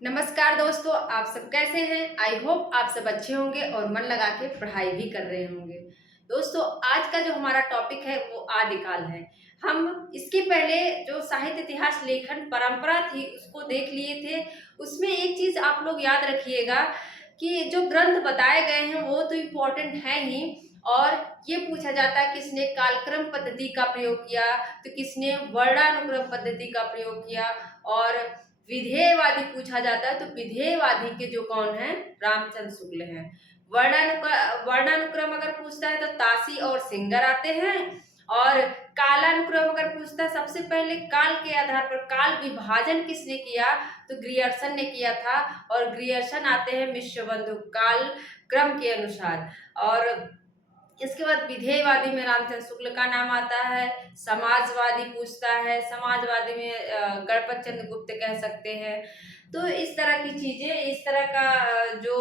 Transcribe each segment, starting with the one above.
नमस्कार दोस्तों, आप सब कैसे हैं। आई होप आप सब अच्छे होंगे और मन लगा के पढ़ाई भी कर रहे होंगे। दोस्तों, आज का जो हमारा टॉपिक है वो आदिकाल है। हम इसके पहले जो साहित्य इतिहास लेखन परंपरा थी उसको देख लिए थे। उसमें एक चीज आप लोग याद रखिएगा कि जो ग्रंथ बताए गए हैं वो तो इम्पोर्टेंट है ही, और ये पूछा जाता है किसने कालक्रम पद्धति का प्रयोग किया, तो किसने वर्णानुक्रम पद्धति का प्रयोग किया। और विधेयवादी पूछा जाता है तो विधेयवादी के जो कौन है, रामचंद्र शुक्ल हैं। वर्णानुक्रम अगर पूछता है तो ताशी और सिंगर आते हैं। और कालानुक्रम अगर पूछता है, सबसे पहले काल के आधार पर काल विभाजन किसने किया, तो ग्रियर्सन ने किया था। और ग्रियर्सन आते हैं मिश्रबंधु काल क्रम के अनुसार। और इसके बाद विधेयवादी में रामचंद्र शुक्ल का नाम आता है। समाजवादी पूछता है, समाजवादी में गणपत चंद्र गुप्त कह सकते हैं। तो इस तरह की चीजें, इस तरह का जो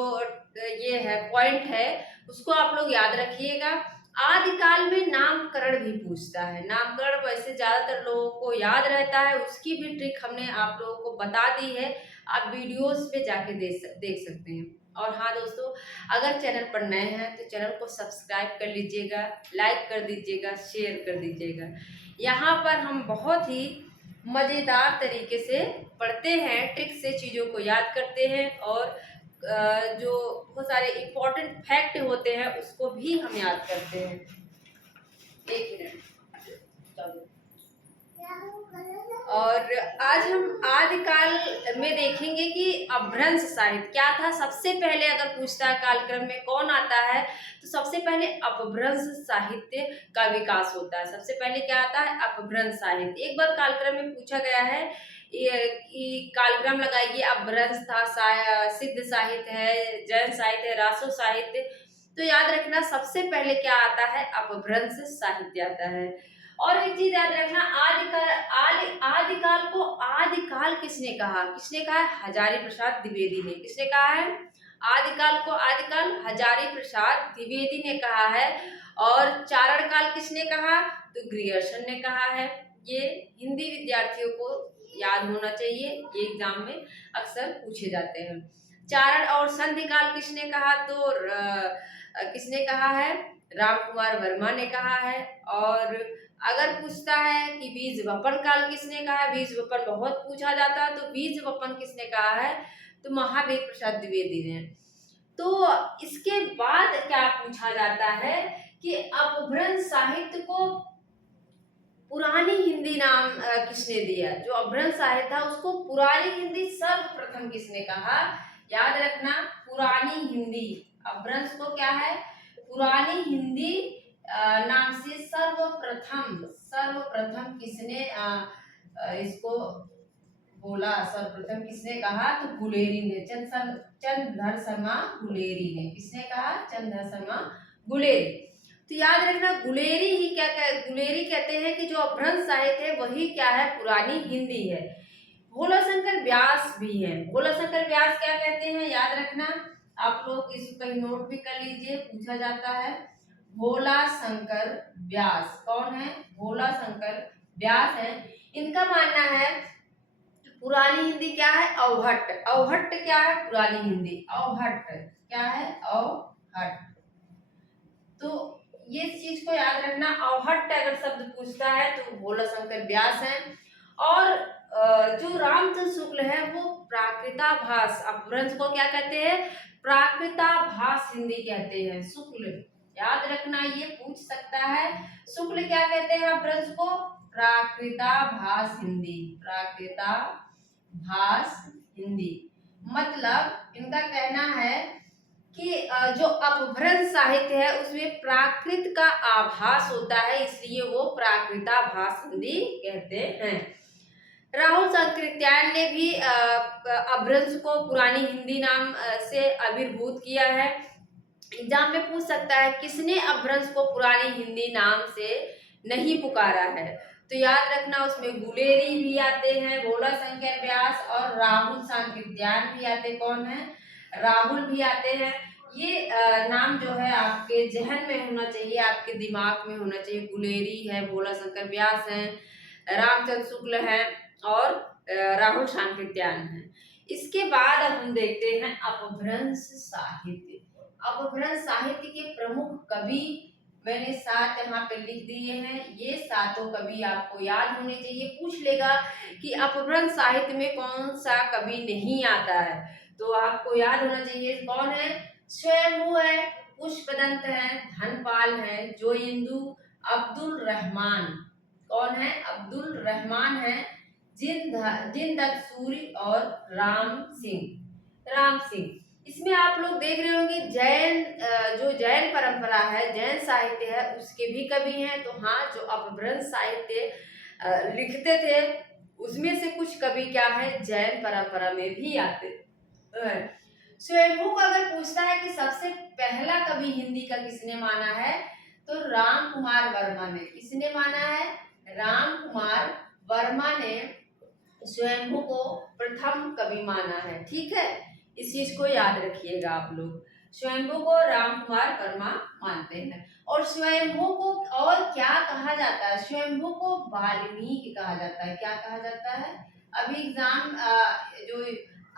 ये है पॉइंट है उसको आप लोग याद रखिएगा। आदिकाल में नामकरण भी पूछता है। नामकरण वैसे ज्यादातर लोगों को याद रहता है, उसकी भी ट्रिक हमने आप लोगों को बता दी है। आप वीडियोस पे जाके देख सकते हैं। और हाँ दोस्तों, अगर चैनल पर नए हैं तो चैनल को सब्सक्राइब कर लीजिएगा, लाइक कर दीजिएगा, शेयर कर दीजिएगा। यहाँ पर हम बहुत ही मज़ेदार तरीके से पढ़ते हैं, ट्रिक से चीज़ों को याद करते हैं, और जो बहुत सारे इम्पोर्टेंट फैक्ट होते हैं उसको भी हम याद करते हैं। एक मिनट, चलो। और आज हम आदिकाल में देखेंगे कि अपभ्रंश साहित्य क्या था। सबसे पहले अगर पूछता है कालक्रम में कौन आता है, तो सबसे पहले अपभ्रंश साहित्य का विकास होता है। सबसे पहले क्या आता है, अपभ्रंश साहित्य। एक बार कालक्रम में पूछा गया है कि कालक्रम लगाइए, अपभ्रंश था, सिद्ध साहित्य है, जैन साहित्य है, रासो साहित्य। तो याद रखना सबसे पहले क्या आता है, अपभ्रंश साहित्य आता है। और एक चीज याद रखना, आदिकाल को आदिकाल किसने कहा, किसने कहा है, हजारी प्रसाद द्विवेदी ने। किसने कहा है आदिकाल को, आदिकाल हजारी प्रसाद द्विवेदी ने कहा है। और चारण काल किसने कहा, तो ग्रियर्सन ने कहा है। ये हिंदी विद्यार्थियों को याद होना चाहिए, ये एग्जाम में अक्सर पूछे जाते हैं। चारण और संधि काल किसने कहा, तो किसने कहा है, राम कुमार वर्मा ने कहा है। और अगर पूछता है कि बीज वपन काल किसने कहा है, बीज वपन बहुत पूछा जाता है, तो बीज वपन किसने कहा है, तो महादेव प्रसाद द्विवेदी ने। तो इसके बाद क्या पूछा जाता है कि अपभ्रंश साहित्य को पुरानी हिंदी नाम किसने दिया। जो अपभ्रंश साहित्य था उसको पुरानी हिंदी सर्वप्रथम किसने कहा, याद रखना पुरानी हिंदी। अपभ्रंश को क्या है, पुरानी हिंदी नाम से सर्वप्रथम किसने इसको बोला, सर्वप्रथम किसने कहा, तो गुलेरी ने, चंद्रधर शर्मा गुलेरी ने। किसने कहा, चंद्रधर शर्मा गुलेरी। तो याद रखना गुलेरी ही गुलेरी कहते हैं कि जो अपभ्रंश साहित्य है वही क्या है, पुरानी हिंदी है। भोलाशंकर व्यास भी है। भोलाशंकर व्यास क्या कहते हैं, याद रखना, आप लोग इसको कहीं नोट भी कर लीजिए, पूछा जाता है। भोलाशंकर व्यास कौन है, भोलाशंकर व्यास है। इनका मानना है पुरानी हिंदी क्या है, अवहट्ट। अवहट्ट क्या है, पुरानी हिंदी अवहट्ट क्या है, अवहट्ट। तो ये चीज को याद रखना, अवहट्ट अगर शब्द पूछता है तो भोलाशंकर व्यास है। और जो रामचंद्र शुक्ल है वो प्राकृताभास, अपभ्रंश को क्या कहते हैं, प्राकृताभास हिंदी कहते हैं। शुक्ल याद रखना, ये पूछ सकता है, शुक्ल क्या कहते हैं अपभ्रंश को, प्राकृताभास हिंदी, प्राकृताभास हिंदी। मतलब इनका कहना है कि जो अपभ्रंश साहित्य है उसमें प्राकृत का आभास होता है, इसलिए वो प्राकृताभास हिंदी कहते हैं। राहुल सांकृत्यायन ने भी अपभ्रंश को पुरानी हिंदी नाम से आविर्भूत किया है। एग्जाम में पूछ सकता है किसने अपभ्रंश को पुरानी हिंदी नाम से नहीं पुकारा है, तो याद रखना उसमें गुलेरी भी आते हैं, भोलाशंकर व्यास और राहुल सांकृत्यायन भी आते। कौन है, राहुल भी आते हैं। ये नाम जो है आपके जहन में होना चाहिए, आपके दिमाग में होना चाहिए। गुलेरी है, भोलाशंकर व्यास है, रामचंद्र शुक्ल है और राहुल सांकृत्यायन है। इसके बाद अब हम देखते हैं अपभ्रंश साहित्य। अपभ्रंश साहित्य के प्रमुख कवि मैंने 7 यहाँ पे लिख दिए हैं। ये सातों कवि आपको याद होने चाहिए। पूछ लेगा कि अपभ्रंश साहित्य में कौन सा कवि नहीं आता है, तो आपको याद होना चाहिए। कौन है? स्वयंभू है, पुष्पदंत है, धनपाल है, जोइंदू, अब्दुल रहमान। कौन है? अब्दुल रहमान है, जिनदत्त सूरी और राम सिंह। राम सिंह। इसमें आप लोग देख रहे होंगे जैन जो जैन परंपरा है, जैन साहित्य है, उसके भी कवि हैं। तो हाँ, जो अपभ्रंश साहित्य लिखते थे उसमें से कुछ कवि क्या है, जैन परंपरा में भी आते हैं। स्वयंभू को अगर पूछता है कि सबसे पहला कवि हिंदी का किसने माना है, तो राम कुमार वर्मा ने। किसने माना है? राम कुमार वर्मा ने स्वयंभू को प्रथम कवि माना है। ठीक है, इस चीज को याद रखिएगा आप लोग। स्वयंभू को राम कुमार वर्मा मानते हैं। और स्वयंभू को और क्या कहा जाता है? स्वयंभू को वाल्मीकि कहा जाता है। क्या कहा जाता है? अभी एग्जाम जो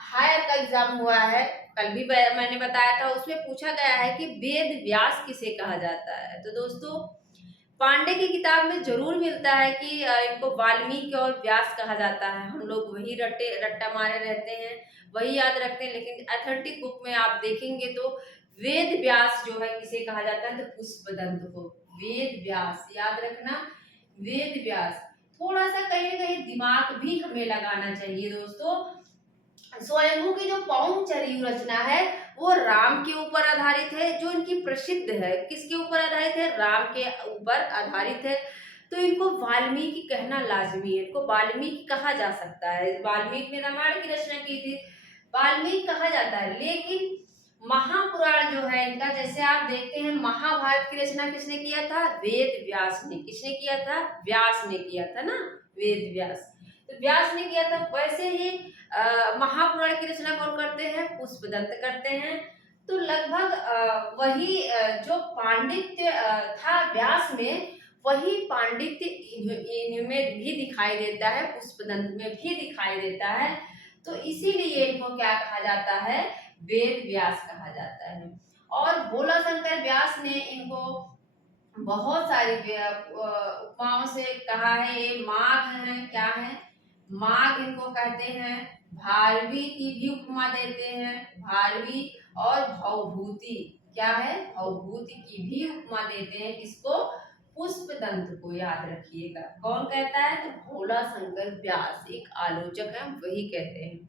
हायर का एग्जाम हुआ है, कल भी मैंने बताया था, उसमें पूछा गया है कि वेद व्यास किसे कहा जाता है। तो दोस्तों, पांडे की किताब में जरूर मिलता है कि इनको वाल्मीकि और व्यास कहा जाता है। हम लोग वही रट्टा मारे रहते हैं, वही याद रखते हैं, लेकिन एथेंटिक बुक में आप देखेंगे तो वेद व्यास जो है किसे कहा जाता है, तो पुष्पदंत को। वेद व्यास याद रखना, वेद व्यास। थोड़ा सा कहीं ना कहीं दिमाग भी हमें लगाना चाहिए दोस्तों। स्वयंभू की जो पौंचर्यू रचना है वो राम के ऊपर आधारित है, जो इनकी प्रसिद्ध है। किसके ऊपर आधारित है? राम के ऊपर आधारित है। तो इनको वाल्मीकि कहना लाजमी है, इनको वाल्मीकि कहा जा सकता है। वाल्मीकि ने रामायण की रचना की थी, वाल्मीकि कहा जाता है। लेकिन महापुराण जो है इनका, जैसे आप देखते हैं महाभारत की रचना किसने किया था? वेद व्यास ने। किसने किया था? व्यास ने किया था ना, वेद व्यास। तो व्यास ने किया था। वैसे ही महापुराण की रचना कौन करते हैं? पुष्पदंत करते हैं। तो लगभग वही जो पांडित्य था व्यास में, वही पांडित्य इनमें भी दिखाई देता है, पुष्पदंत में भी दिखाई देता है। तो इसीलिए इनको क्या कहा जाता है? वेद व्यास कहा जाता है। और भोला शंकर व्यास ने इनको बहुत सारी उपमाओं से कहा है। ये माघ है, क्या है? माघ इनको कहते हैं। भारवी की भी उपमा देते हैं, भारवी। और भवभूति, क्या है? भवभूति की भी उपमा देते हैं। किसको? पुष्पदंत को। याद रखिएगा। कौन कहता है? तो भोला शंकर व्यास, एक आलोचक है, वही कहते हैं।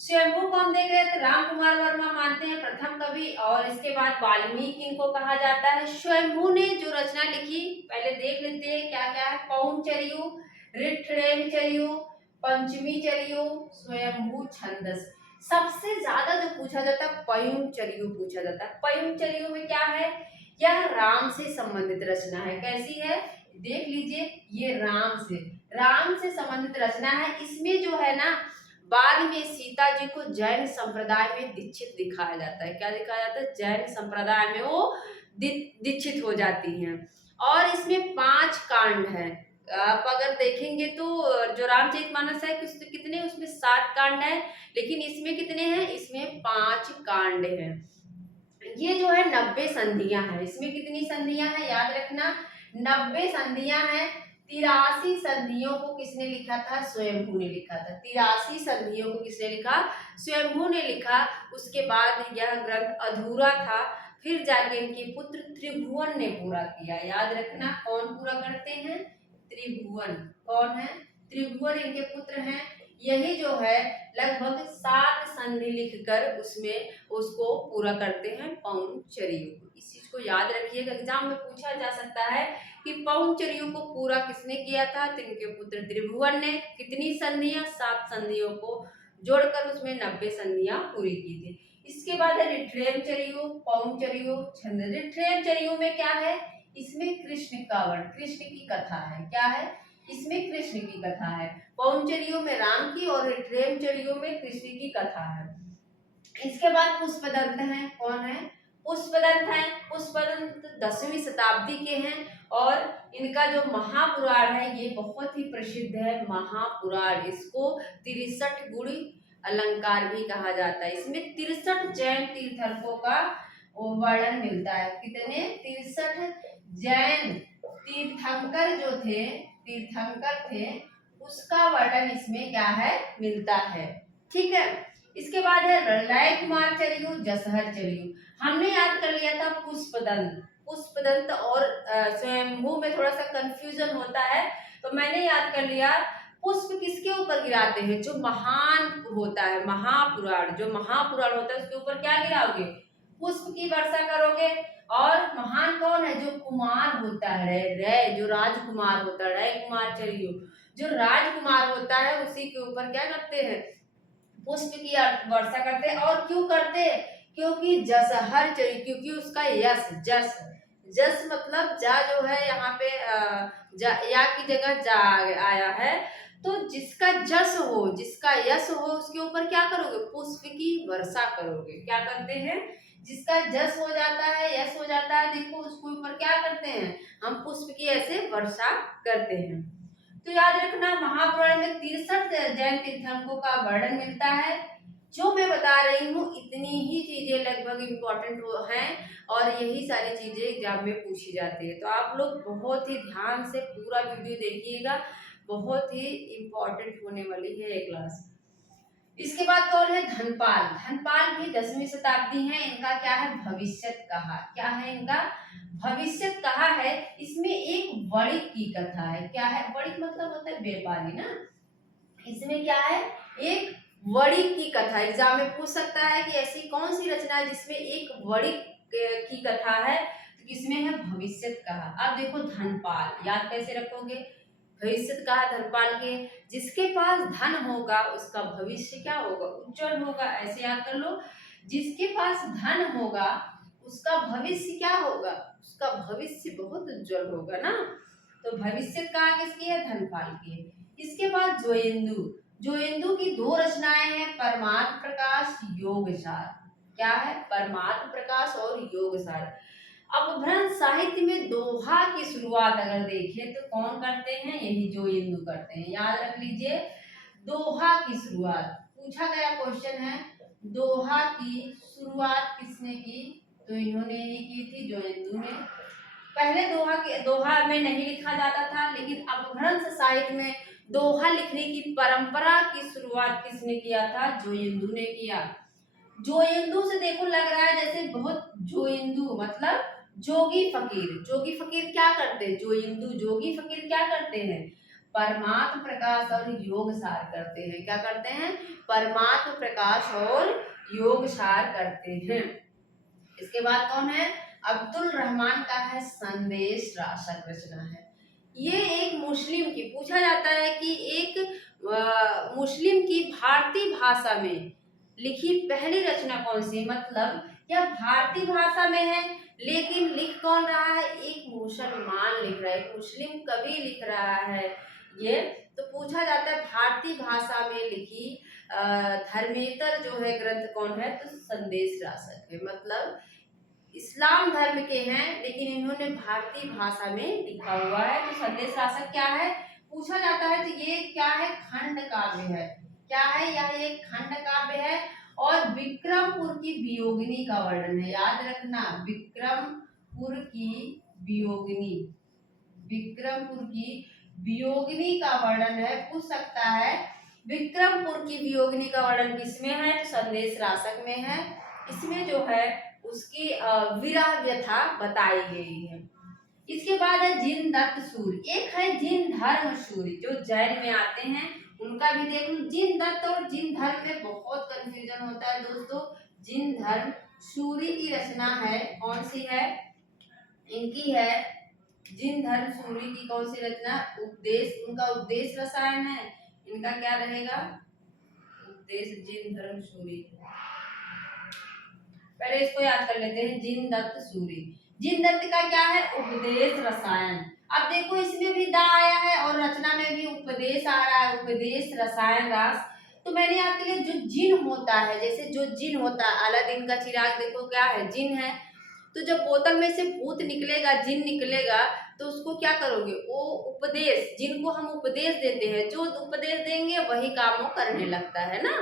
स्वयंभू को हम देख रहे थे, राम कुमार वर्मा मानते हैं प्रथम कवि। और इसके बाद वाल्मीकि इनको कहा जाता है। स्वयंभू ने जो रचना लिखी, पहले देख लेते हैं क्या क्या है। पौंचर्यू, ऋठ्रेमचर्यू, पंचमी चर्यू, स्वयंभू छंदस। सबसे ज्यादा जो पूछा जाता है पयुंचर्यू पूछा जाता है। पयुंचर्यू में क्या है? यह राम से संबंधित रचना है। कैसी है? देख लीजिए, ये राम से संबंधित रचना है। इसमें जो है ना, बाद में सीता जी को जैन संप्रदाय में दीक्षित दिखाया जाता है। क्या दिखाया जाता है? जैन संप्रदाय में वो दीक्षित हो जाती हैं। और इसमें 5 कांड हैं। आप अगर देखेंगे तो जो रामचरितमानस है कितने, उसमें 7 कांड हैं, लेकिन इसमें कितने हैं? इसमें 5 कांड हैं। ये जो है 90 संधियां हैं। इसमें कितनी संधियां हैं? याद रखना, 90 संधियां हैं। 83 संधियों को किसने लिखा था? स्वयंभू ने लिखा था। 83 संधियों को किसने लिखा? स्वयंभू ने लिखा। उसके बाद यह ग्रंथ अधूरा था, फिर जाके इनके पुत्र त्रिभुवन ने पूरा किया। याद रखना, कौन पूरा करते हैं? त्रिभुवन। कौन है? त्रिभुवन इनके पुत्र हैं। यही जो है लगभग 7 संधि लिखकर उसमें उसको पूरा करते हैं, पौंचर्यू को। इस चीज को याद रखिएगा, एग्जाम में पूछा जा सकता है कि पौंचर्यू को पूरा किसने किया था? तो इनके पुत्र त्रिभुवन ने। कितनी संधियां? 7 संधियों को जोड़कर उसमें 90 संधियां पूरी की थी। इसके बाद है ऋठ्रेमचर्यू, पौंचर्यू, छंद। ऋठ्रेमचर्यू में क्या है? इसमें कृष्ण का वर्ण, कृष्ण की कथा है। क्या है? इसमें कृष्ण की कथा है। पौंचर्यू में राम की और ऋठ्रेमचर्यू में कृष्ण की कथा है। इसके बाद पुष्पदंत है। कौन है? पुष्पदंत है। पुष्पदंत 10वीं शताब्दी के हैं। और इनका जो महापुराण है ये बहुत ही प्रसिद्ध है। महापुराण, इसको 63 गुणी अलंकार भी कहा जाता है। इसमें 63 जैन तीर्थंकरों का वर्णन मिलता है। कितने? 63 जैन तीर्थंकर थे उसका वर्णन इसमें क्या है? मिलता है। ठीक है। इसके बाद है लय कुमार चरियु, जसहर चरियु। हमने याद कर लिया था पुष्पदंत और स्वयंभू में थोड़ा सा कंफ्यूजन होता है, तो मैंने याद कर लिया पुष्प किसके ऊपर गिराते हैं? जो महान होता है, महापुराण, जो महापुराण होता है उसके ऊपर क्या गिराओगे? पुष्प की वर्षा करोगे। और महान कौन है? जो कुमार होता है, रे जो राजकुमार होता है, रे कुमार चरियु, जो राजकुमार होता है उसी के ऊपर क्या करते हैं? पुष्प की वर्षा करते हैं। और क्यों करते हैं? क्योंकि जसहर चरियु, क्योंकि उसका यश, जस मतलब जा जो है यहाँ पे या की जगह जा आया है, तो जिसका जस हो, जिसका यश हो उसके ऊपर क्या करोगे? पुष्प की वर्षा करोगे। क्या करते हैं? जिसका जस हो जाता है, यश हो जाता है, देखो उसके ऊपर क्या करते हैं? हम पुष्प की ऐसे वर्षा करते हैं। तो याद रखना महापुराण में 63 जैन तीर्थंकरों का वर्णन मिलता है। जो मैं बता रही हूँ इतनी ही चीजें लगभग इम्पोर्टेंट हैं और यही सारी चीजें एग्जाम में पूछी जाती है। तो आप लोग बहुत ही ध्यान से पूरा वीडियो देखिएगा, बहुत ही इम्पोर्टेंट होने वाली है ये क्लास। इसके बाद कौन है? धनपाल भी 10वीं शताब्दी है। इनका क्या है? भविष्यत कहा। क्या है इनका? भविष्यत कहा है। इसमें एक वणिक की कथा है। क्या है? वणिक मतलब होता है व्यापारी ना। इसमें क्या है? एक वणिक की कथा। एग्जाम में पूछ सकता है कि ऐसी कौन सी रचना है जिसमें एक वणिक की कथा है, तो किसमें है? भविष्यत कहा। अब देखो धनपाल याद कैसे रखोगे? भविष्यत कहा धनपाल के, जिसके पास धन होगा उसका भविष्य क्या होगा? उज्जवल होगा। ऐसे याद कर लो, जिसके पास धन होगा उसका भविष्य क्या होगा? उसका भविष्य बहुत उज्जवल होगा ना। तो भविष्यत कहा किसकी है? धनपाल की है। इसके बाद जोयेंदु की 2 रचनाएं हैं, परमार्थ प्रकाश, योगसार। क्या है? परमार्थ प्रकाश और योगसार। अपभ्रंश साहित्य में दोहा की शुरुआत अगर देखें तो कौन करते हैं? यही जोयेंदु करते हैं। याद रख लीजिए, दोहा की शुरुआत पूछा गया क्वेश्चन है, दोहा की शुरुआत किसने की? तो इन्होंने ही की थी, जोयेंदु ने। पहले दोहा में नहीं लिखा जाता था, लेकिन अपभ्रंश साहित्य में दोहा लिखने की परंपरा की शुरुआत किसने किया था? जोयेंदु ने किया। जोयेंदु से देखो लग रहा है जैसे बहुत, जोयेंदु मतलब जोगी फकीर क्या करते हैं? जोयेंदु जोगी फकीर क्या करते हैं? परमात्म प्रकाश और योग सार करते हैं। क्या करते हैं? परमात्म प्रकाश और योग सार करते हैं। इसके बाद कौन है? अब्दुल रहमान का है संदेश राशक रचना है। ये एक मुस्लिम की, पूछा जाता है कि एक मुस्लिम की भारतीय भाषा में लिखी पहली रचना कौन सी? मतलब यह भारतीय भाषा में है, लेकिन लिख कौन रहा है? एक मुसलमान लिख रहा है, एक मुस्लिम कवि लिख रहा है ये। तो पूछा जाता है भारतीय भाषा में लिखी धर्मेतर जो है ग्रंथ कौन है? तो संदेश राशक है। मतलब इस्लाम धर्म के हैं, लेकिन इन्होंने भारतीय भाषा में लिखा हुआ है। तो संदेश राशक क्या है? पूछा जाता है। तो ये क्या है? खंड काव्य है। क्या है? यह एक खंड काव्य है और विक्रमपुर की वियोगिनी का वर्णन है। याद रखना, विक्रमपुर की वियोगिनी का वर्णन है। पूछ सकता है विक्रमपुर की वियोगिनी का वर्णन किसमें है? तो संदेश राशक में है। इसमें जो है उसकी विरह व्यथा बताई गई है। इसके बाद है जिन दत्त सूर्य। एक है जिन धर्म सूर्य जो जैन में आते हैं, उनका भी देख लो। जिन दत्त और जिन धर्म में बहुत कंफ्यूजन होता है दोस्तों। जिन धर्म सूर्य की रचना है, कौन सी है? इनकी है जिन धर्म सूर्य की कौन सी रचना? उपदेश। उनका उपदेश रसायन है। इनका क्या रहेगा? उपदेश। जिन धर्म सूर्य, पहले इसको याद कर लेते हैं। जिन दत्त सूर्य, जिन दत्त का क्या है? उपदेश रसायन। अब देखो इसमें भी दा आया है और रचना में भी उपदेश आ रहा है, उपदेश रसायन रास। तो मैंने याद कर लिया, जो जिन होता है, जैसे जो जिन होता है, अलादीन का चिराग देखो क्या है? जिन है। तो जब बोतल में से भूत निकलेगा, जिन निकलेगा, तो उसको क्या करोगे? वो उपदेश, जिनको हम उपदेश देते हैं, जो उपदेश देंगे वही काम वो करने लगता है ना।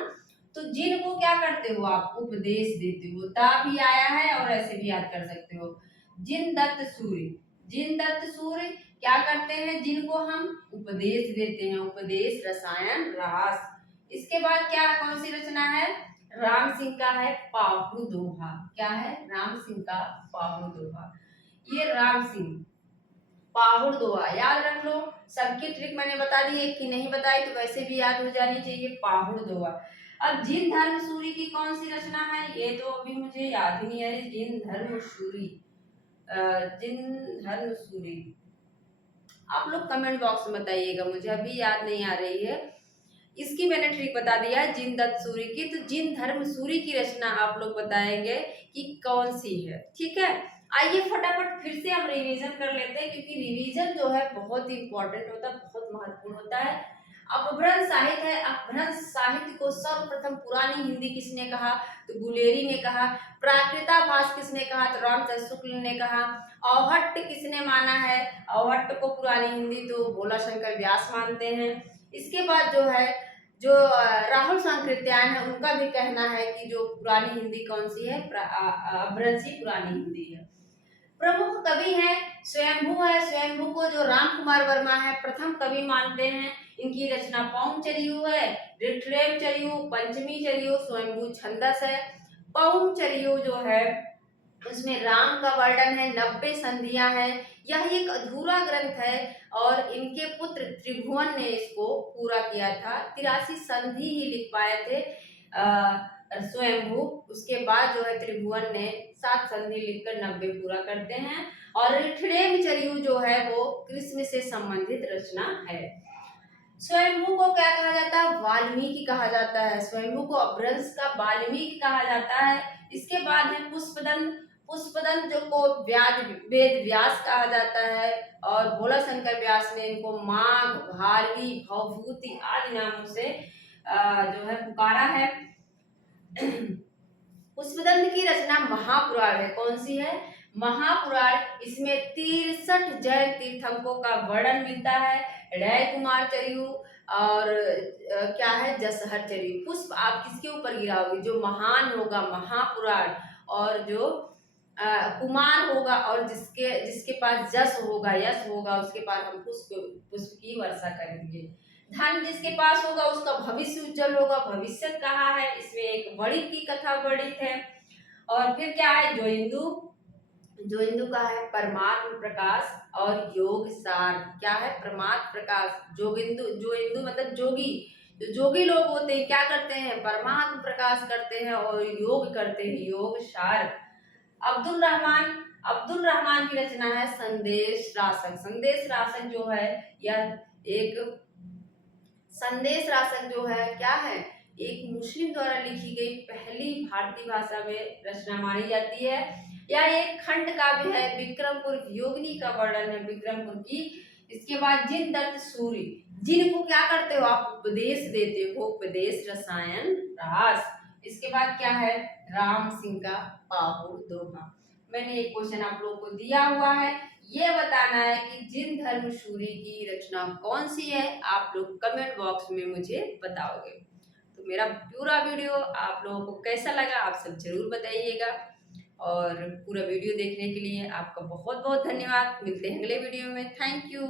तो जिन को क्या करते हो आप, उपदेश देते हो। ता भी आया है और ऐसे भी याद कर सकते हो। जिन दत्त सूर्य, जिन दत्त सूर्य क्या करते हैं, जिनको हम उपदेश देते हैं, उपदेश रसायन रास। इसके बाद क्या कौन सी रचना है, राम सिंह का है पाहु दोहा। क्या है, राम सिंह का पाहु दोहा। ये राम सिंह पाहुड़ दोहा याद रख लो। सबकी ट्रिक मैंने बता दी है, कि नहीं बताई तो वैसे भी याद हो जानी चाहिए, पाहुड़ दोहा। अब जिन धर्म सूरी की कौन सी रचना है, ये तो अभी मुझे याद ही नहीं है। जिन धर्म सूरी, जिन धर्म सूरी, आप लोग कमेंट बॉक्स में बताइएगा, मुझे अभी याद नहीं आ रही है। इसकी मैंने ट्रिक बता दिया है जिन दत्त सूरी की। तो जिन धर्म सूरी की रचना आप लोग बताएंगे कि कौन सी है, ठीक है। आइए फटाफट फिर से हम रिवीजन कर लेते हैं, क्योंकि रिवीजन जो है बहुत ही इंपॉर्टेंट होता है, बहुत महत्वपूर्ण होता है। अपभ्रंश साहित्य है। अपभ्रंश साहित्य को सर्वप्रथम पुरानी हिंदी किसने कहा, तो गुलेरी ने कहा। प्राकृताभास किसने कहा, तो रामचंद्र शुक्ल ने कहा। औहट्ट किसने माना है, औहट्ट को पुरानी हिंदी तो भोला शंकर व्यास मानते हैं। इसके बाद जो है, जो राहुल सांकृत्यायन है, उनका भी कहना है कि जो पुरानी हिंदी कौन सी है, अपभ्रंश ही पुरानी हिंदी है। प्रमुख कवि है स्वयंभू है। स्वयंभू को जो राम कुमार वर्मा है प्रथम कवि मानते हैं। इनकी रचना पौंचरियु है, ऋठलेमचरियु, पंचमीचरियु, स्वयंभू छंदस है। पौंचरियु जो है उसमें राम का वर्णन है, 90 संधियां हैं। यह एक अधूरा ग्रंथ है और इनके पुत्र त्रिभुवन ने इसको पूरा किया था। 83 संधि ही लिख पाए थे स्वयंभू। उसके बाद जो है त्रिभुवन ने 7 संधि लिखकर 90 पूरा करते हैं। और ऋठलेमचरियु जो है वो कृष्ण से संबंधित रचना है। स्वयंभू को क्या कहा जाता है, वाल्मीकि कहा जाता है। स्वयंभू को अपभ्रंश का वाल्मीकि कहा जाता है। इसके बाद है पुष्पदंत। पुष्पदंत जो को वेद व्यास कहा जाता है, और भोला शंकर व्यास ने इनको माघ, भारवी, भवभूति आदि नामों से जो है पुकारा है। पुष्पदंत की रचना महापुराण है। कौन सी है, महापुराण। इसमें 63 जैन तीर्थंकों का वर्णन मिलता है। रय कुमार चरियु और क्या है, जसहर चरियु। पुष्प आप किसके ऊपर गिराओगे, जो महान होगा महापुराण, और जो कुमार होगा और जिसके पास जस होगा, यश होगा, उसके पास हम पुष्प की वर्षा करेंगे। धन जिसके पास होगा उसका भविष्य उज्जवल होगा, भविष्य कहा है। इसमें एक वणिक की कथा वर्णित है। और फिर क्या है, जो हिंदू का है परमात्म प्रकाश और योग सार। क्या है, परमात्म प्रकाश। जो हिंदू मतलब जोगी, जो जोगी लोग होते हैं क्या करते हैं, परमात्म प्रकाश करते हैं और योग करते हैं, योग सार। अब्दुल रहमान की रचना है संदेश रासक। संदेश रासक जो है, यह एक संदेश रासक जो है क्या है, एक मुस्लिम द्वारा लिखी गई पहली भारतीय भाषा में रचना मानी जाती है। यह एक खंड काव्य है। विक्रमपुर वियोगिनी का वर्णन है, विक्रमपुर की। इसके बाद जिन दत्त सूरी, जिनको क्या करते हो आप, उपदेश देते हो, उपदेश रसायन रास। इसके बाद क्या है, राम सिंह का पाहुड़ दोहा। मैंने एक क्वेश्चन आप लोगों को दिया हुआ है, ये बताना है कि जिन धर्म सूरी की रचना कौन सी है। आप लोग कमेंट बॉक्स में मुझे बताओगे। तो मेरा पूरा वीडियो आप लोगों को कैसा लगा आप सब जरूर बताइएगा, और पूरा वीडियो देखने के लिए आपका बहुत बहुत धन्यवाद। मिलते हैं अगले वीडियो में। Thank you.